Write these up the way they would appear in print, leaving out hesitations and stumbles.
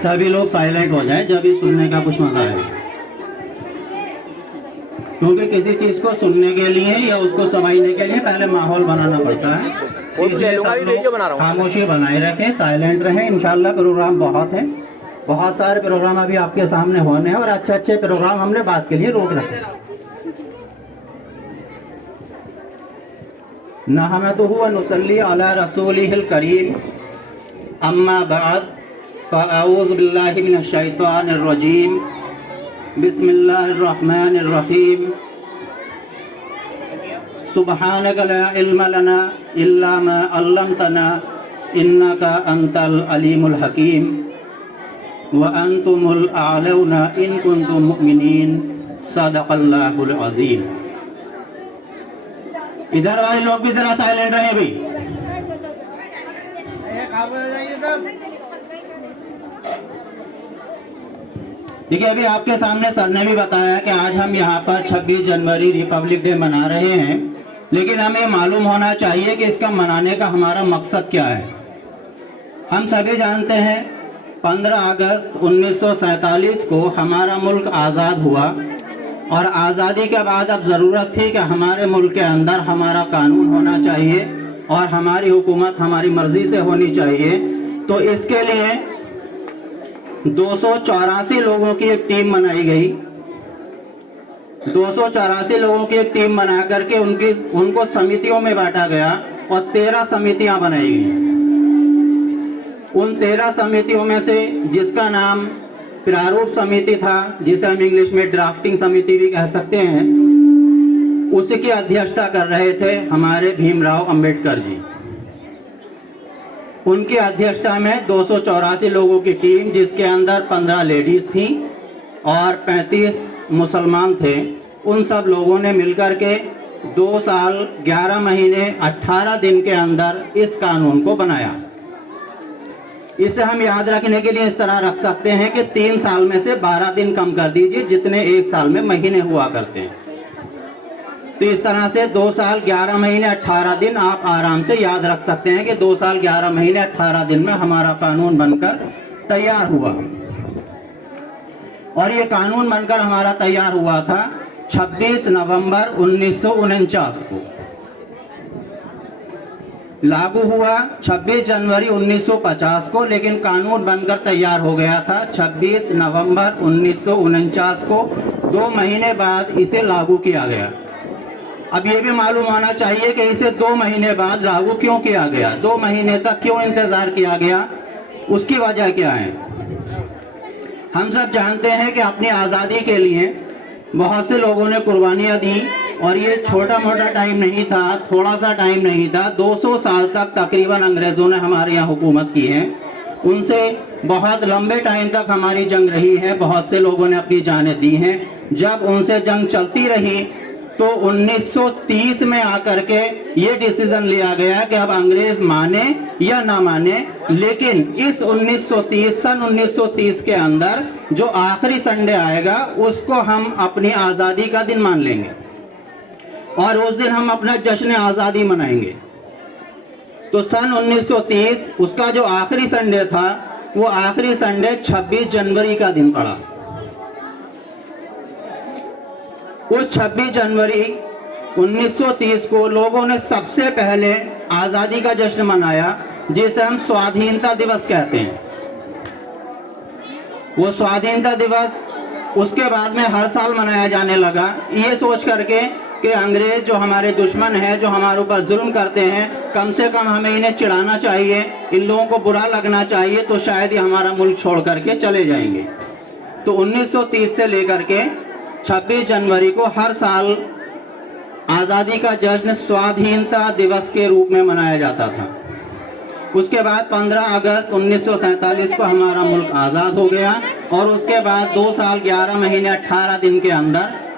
सभी लोग साइलेंट हो जाएं जब भी सुनने का कुछ मजा है, क्योंकि किसी चीज को सुनने के लिए या उसको समझने के लिए पहले माहौल बनाना पड़ता है। इसलिए सब लोग खामोशी बनाए रखें, साइलेंट रहें। इंशाल्लाह प्रोग्राम बहुत है, बहुत सारे प्रोग्राम अभी आपके सामने होने हैं और अच्छे अच्छे प्रोग्राम हमने बात के लिए रोक रखे। नहमदुहु व नुसल्ली अला रसूलिहिल करीम, अम्मा बाद, फ़अऊज़ु बिल्लाहि मिनश शैतानिर रजीम, बिस्मिल्लाहिर रहमानिर रहीम, सुब्हानक ला इल्म लना इल्ला मा अल्लमतना इन्नका अंतल अलीमुल हकीम व अंतुमुल आलौना इन कुंतुम मुमिनीन, सदक़ल्लाहुल अज़ीम। इधर वाले लोग भी जरा साइलेंट रहे भाई। देखिए, अभी आपके सामने सर ने भी बताया कि आज हम यहाँ पर 26 जनवरी रिपब्लिक डे मना रहे हैं, लेकिन हमें मालूम होना चाहिए कि इसका मनाने का हमारा मकसद क्या है। हम सभी जानते हैं 15 अगस्त 1947 को हमारा मुल्क आज़ाद हुआ और आज़ादी के बाद अब ज़रूरत थी कि हमारे मुल्क के अंदर हमारा कानून होना चाहिए और हमारी हुकूमत हमारी मर्ज़ी से होनी चाहिए। तो इसके लिए 284 लोगों की एक टीम बनाई गई। 284 लोगों की एक टीम बना करके उनको समितियों में बांटा गया और 13 समितियां बनाई गई। उन 13 समितियों में से जिसका नाम प्रारूप समिति था, जिसे हम इंग्लिश में ड्राफ्टिंग समिति भी कह सकते हैं, उसकी अध्यक्षता कर रहे थे हमारे भीमराव अंबेडकर जी। उनकी अध्यक्षता में 284 लोगों की टीम, जिसके अंदर 15 लेडीज थी और 35 मुसलमान थे, उन सब लोगों ने मिलकर के 2 साल 11 महीने 18 दिन के अंदर इस कानून को बनाया। इसे हम याद रखने के लिए इस तरह रख सकते हैं कि 3 साल में से 12 दिन कम कर दीजिए, जितने 1 साल में महीने हुआ करते हैं। तो इस तरह से 2 साल 11 महीने 18 दिन आप आराम से याद रख सकते हैं कि 2 साल 11 महीने 18 दिन में हमारा कानून बनकर तैयार हुआ। और ये कानून बनकर हमारा तैयार हुआ था 26 नवंबर 1949 को। लागू हुआ 26 जनवरी 1950 को, लेकिन कानून बनकर तैयार हो गया था 26 नवंबर 1949 को। 2 महीने बाद इसे लागू किया गया। अब ये भी मालूम होना चाहिए कि इसे 2 महीने बाद लागू क्यों किया गया, 2 महीने तक क्यों इंतज़ार किया गया, उसकी वजह क्या है। हम सब जानते हैं कि अपनी आज़ादी के लिए बहुत से लोगों ने कुर्बानियाँ दी और ये छोटा मोटा टाइम नहीं था, थोड़ा सा टाइम नहीं था। 200 साल तक तकरीबन अंग्रेज़ों ने हमारे यहाँ हुकूमत की है। उनसे बहुत लंबे टाइम तक हमारी जंग रही है, बहुत से लोगों ने अपनी जानें दी हैं। जब उनसे जंग चलती रही तो 1930 में आकर के ये डिसीज़न लिया गया कि अब अंग्रेज़ माने या ना माने, लेकिन इस 1930 सन 1930 के अंदर जो आखिरी संडे आएगा उसको हम अपनी आज़ादी का दिन मान लेंगे और उस दिन हम अपना जश्न आज़ादी मनाएंगे। तो सन 1930 उसका जो आखिरी संडे था, वो आखिरी संडे 26 जनवरी का दिन पड़ा। उस 26 जनवरी 1930 को लोगों ने सबसे पहले आज़ादी का जश्न मनाया, जिसे हम स्वाधीनता दिवस कहते हैं। वो स्वाधीनता दिवस उसके बाद में हर साल मनाया जाने लगा, ये सोच करके कि अंग्रेज़ जो हमारे दुश्मन हैं, जो हमारे ऊपर जुल्म करते हैं, कम से कम हमें इन्हें चिढ़ाना चाहिए, इन लोगों को बुरा लगना चाहिए, तो शायद ये हमारा मुल्क छोड़ करके चले जाएंगे। तो 1930 से लेकर के 26 जनवरी को हर साल आज़ादी का जश्न स्वाधीनता दिवस के रूप में मनाया जाता था। उसके बाद 15 अगस्त 1947 को हमारा मुल्क आज़ाद हो गया और उसके बाद 2 साल 11 महीने 18 दिन के अंदर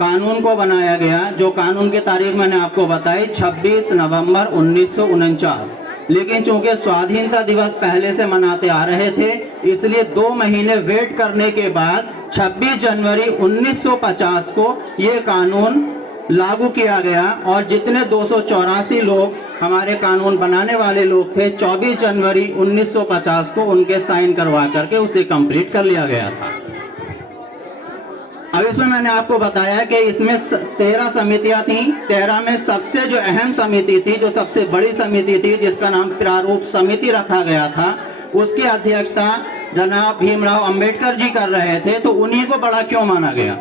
कानून को बनाया गया, जो कानून की तारीख मैंने आपको बताई 26 नवंबर 1949। लेकिन चूंकि स्वाधीनता दिवस पहले से मनाते आ रहे थे, इसलिए 2 महीने वेट करने के बाद 26 जनवरी 1950 को ये कानून लागू किया गया और जितने 284 लोग हमारे कानून बनाने वाले लोग थे, 24 जनवरी 1950 को उनके साइन करवा करके उसे कंप्लीट कर लिया गया था। अब इसमें मैंने आपको बताया कि इसमें 13 समितियां थी। 13 में सबसे जो अहम समिति थी, जो सबसे बड़ी समिति थी, जिसका नाम प्रारूप समिति रखा गया था, उसकी अध्यक्षता जनाब भीमराव अंबेडकर जी कर रहे थे। तो उन्हीं को बड़ा क्यों माना गया?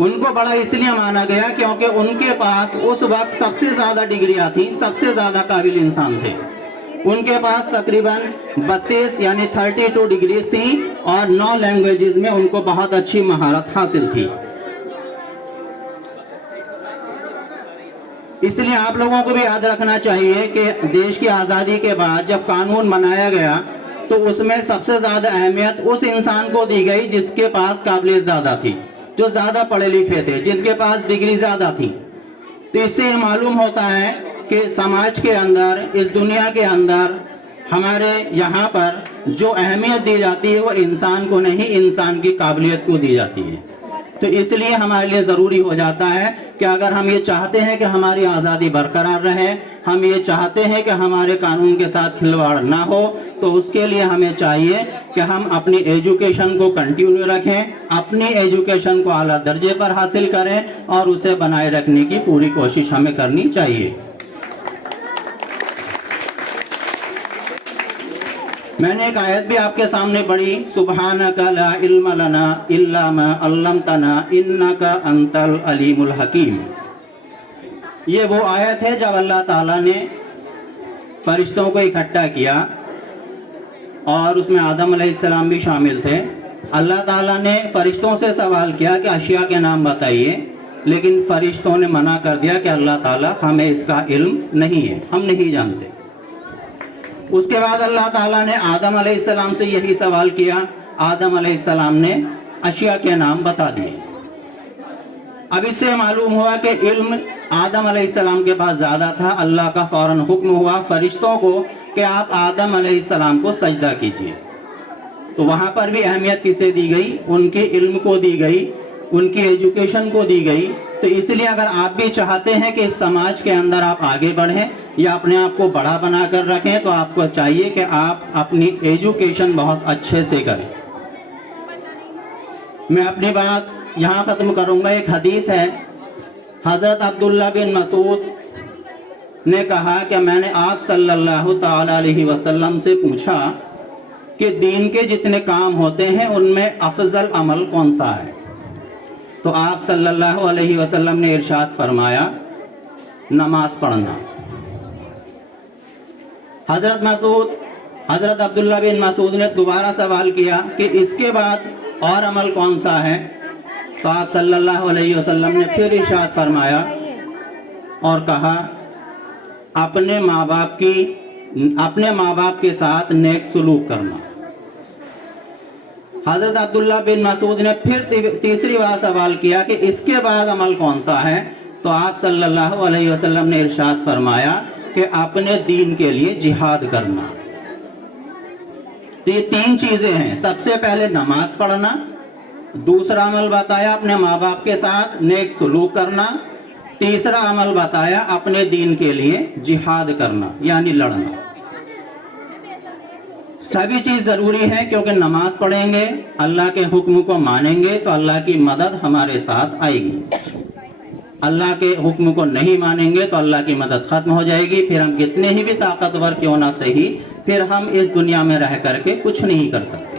उनको बड़ा इसलिए माना गया क्योंकि उनके पास उस वक्त सबसे ज़्यादा डिग्रियां थी, सबसे ज़्यादा काबिल इंसान थे। उनके पास तकरीबन 32 यानी 32 डिग्रीज थी और 9 लैंग्वेजेस में उनको बहुत अच्छी महारत हासिल थी। इसलिए आप लोगों को भी याद रखना चाहिए कि देश की आज़ादी के बाद जब कानून बनाया गया तो उसमें सबसे ज़्यादा अहमियत उस इंसान को दी गई जिसके पास काबिलियत ज़्यादा थी, जो ज़्यादा पढ़े लिखे थे, जिनके पास डिग्री ज़्यादा थी। तो इससे मालूम होता है कि समाज के अंदर, इस दुनिया के अंदर हमारे यहाँ पर जो अहमियत दी जाती है वो इंसान को नहीं, इंसान की काबिलियत को दी जाती है। तो इसलिए हमारे लिए ज़रूरी हो जाता है कि अगर हम ये चाहते हैं कि हमारी आज़ादी बरकरार रहे, हम ये चाहते हैं कि हमारे कानून के साथ खिलवाड़ ना हो, तो उसके लिए हमें चाहिए कि हम अपनी एजुकेशन को कंटिन्यू रखें, अपनी एजुकेशन को आला दर्जे पर हासिल करें और उसे बनाए रखने की पूरी कोशिश हमें करनी चाहिए। मैंने एक आयत भी आपके सामने पढ़ी, सुब्हानका ला इल्म लना इल्ला मा अल्लमतना इन्नका अंतल अलीमुल हकीम। ये वो आयत है जब अल्लाह ताला ने फरिश्तों को इकट्ठा किया और उसमें आदम अलैहिस्सलाम भी शामिल थे। अल्लाह ताला ने फरिश्तों से सवाल किया कि अशिया के नाम बताइए, लेकिन फरिश्तों ने मना कर दिया कि अल्लाह ताला हमें इसका इल्म नहीं है, हम नहीं जानते। उसके बाद अल्लाह ताला ने आदम अलैहिस्सलाम से यही सवाल किया। आदम अलैहिस्सलाम ने अशिया के नाम बता दिए। अब इससे मालूम हुआ कि इल्म आदम अलैहिस्सलाम के पास ज़्यादा था। अल्लाह का फ़ौरन हुक्म हुआ फरिश्तों को कि आप आदम अलैहिस्सलाम को सजदा कीजिए। तो वहाँ पर भी अहमियत किसे दी गई? उनके इल्म को दी गई, उनकी एजुकेशन को दी गई। तो इसलिए अगर आप भी चाहते हैं कि इस समाज के अंदर आप आगे बढ़ें या अपने आप को बड़ा बना कर रखें, तो आपको चाहिए कि आप अपनी एजुकेशन बहुत अच्छे से करें। मैं अपनी बात यहाँ ख़त्म करूँगा। एक हदीस है, हज़रत अब्दुल्ला बिन मसूद ने कहा कि मैंने आप सल्लल्लाहु ताला अलैहि वसल्लम से पूछा कि दीन के जितने काम होते हैं उनमें अफजल अमल कौन सा है? तो आप सल्लल्लाहु अलैहि वसल्लम ने इरशाद फरमाया, नमाज पढ़ना। हज़रत अब्दुल्ला बिन मसूद ने दोबारा सवाल किया कि इसके बाद और अमल कौन सा है? तो आप सल्लल्लाहु अलैहि वसल्लम ने फिर इरशाद फरमाया और कहा, अपने माँ बाप के साथ नेक सलूक करना। हज़रत अब्दुल्ला बिन मसूद ने फिर तीसरी बार सवाल किया कि इसके बाद अमल कौन सा है? तो आप सल्लल्लाहु अलैहि वसल्लम ने इरशाद फरमाया कि अपने दीन के लिए जिहाद करना। तो ये 3 चीज़ें हैं। सबसे पहले नमाज पढ़ना, दूसरा अमल बताया अपने माँ बाप के साथ नेक सलूक करना, तीसरा अमल बताया अपने दीन के लिए जिहाद करना यानी लड़ना। सभी चीज़ ज़रूरी है क्योंकि नमाज पढ़ेंगे, अल्लाह के हुक्म को मानेंगे तो अल्लाह की मदद हमारे साथ आएगी। अल्लाह के हुक्म को नहीं मानेंगे तो अल्लाह की मदद ख़त्म हो जाएगी। फिर हम कितने ही भी ताकतवर क्यों ना सही, फिर हम इस दुनिया में रह करके कुछ नहीं कर सकते।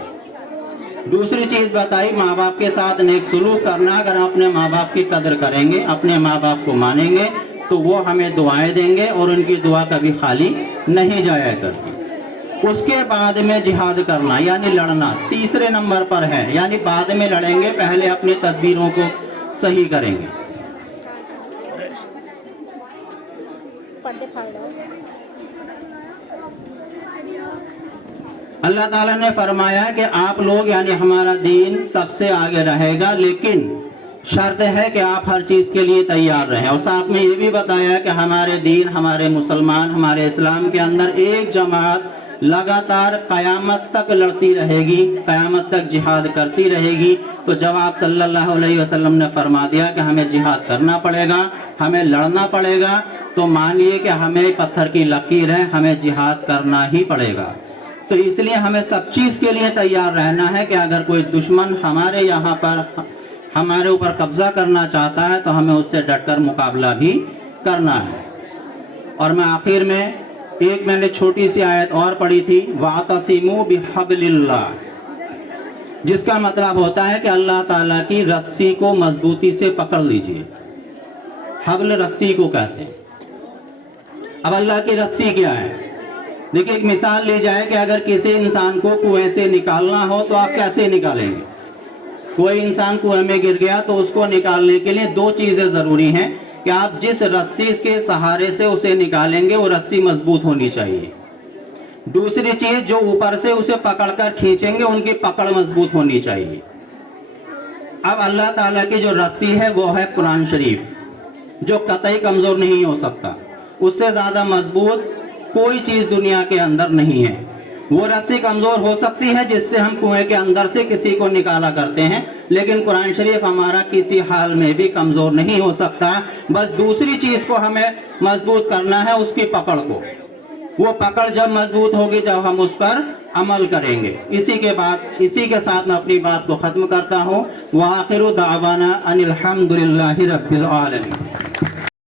दूसरी चीज़ बताई, माँ बाप के साथ नेक सलूक करना। अगर हम अपने माँ बाप की कदर करेंगे, अपने माँ बाप को मानेंगे तो वो हमें दुआएं देंगे और उनकी दुआ कभी खाली नहीं जाया करती। उसके बाद में जिहाद करना यानी लड़ना तीसरे नंबर पर है, यानी बाद में लड़ेंगे, पहले अपनी तदबीरों को सही करेंगे। अल्लाह ताला ने फरमाया कि आप लोग यानी हमारा दीन सबसे आगे रहेगा, लेकिन शर्त है कि आप हर चीज़ के लिए तैयार रहें। और साथ में ये भी बताया कि हमारे दीन, हमारे मुसलमान, हमारे इस्लाम के अंदर एक जमात लगातार क़यामत तक लड़ती रहेगी, क़यामत तक जिहाद करती रहेगी। तो जब आप सल्लल्लाहु अलैहि वसल्लम ने फरमा दिया कि हमें जिहाद करना पड़ेगा, हमें लड़ना पड़ेगा, तो मानिए कि हमें पत्थर की लकीर है, हमें जिहाद करना ही पड़ेगा। तो इसलिए हमें सब चीज़ के लिए तैयार रहना है कि अगर कोई दुश्मन हमारे यहाँ पर हमारे ऊपर कब्ज़ा करना चाहता है तो हमें उससे डटकर मुकाबला भी करना है। और मैं आखिर में एक मैंने छोटी सी आयत और पढ़ी थी, वातसिमू बिहब्लिल्लाह, जिसका मतलब होता है कि अल्लाह ताला की रस्सी को मजबूती से पकड़ लीजिए। हब्ल रस्सी को कहते हैं। अब अल्लाह की रस्सी क्या है? देखिए, एक मिसाल ली जाए कि अगर किसी इंसान को कुएं से निकालना हो तो आप कैसे निकालेंगे? कोई इंसान कुएं में गिर गया तो उसको निकालने के लिए दो चीज़ें ज़रूरी हैं कि आप जिस रस्सी के सहारे से उसे निकालेंगे वो रस्सी मजबूत होनी चाहिए। दूसरी चीज़, जो ऊपर से उसे पकड़कर खींचेंगे उनकी पकड़ मजबूत होनी चाहिए। अब अल्लाह ताला की जो रस्सी है वो है कुरान शरीफ, जो कतई कमज़ोर नहीं हो सकता। उससे ज़्यादा मजबूत कोई चीज़ दुनिया के अंदर नहीं है। वो रस्सी कमज़ोर हो सकती है जिससे हम कुएं के अंदर से किसी को निकाला करते हैं, लेकिन कुरान शरीफ हमारा किसी हाल में भी कमज़ोर नहीं हो सकता। बस दूसरी चीज़ को हमें मजबूत करना है, उसकी पकड़ को। वो पकड़ जब मजबूत होगी जब हम उस पर अमल करेंगे। इसी के साथ मैं अपनी बात को ख़त्म करता हूँ। व आखिरु दावाना अनिल हम्दुलिल्लाहि रब्बिल आलमीन।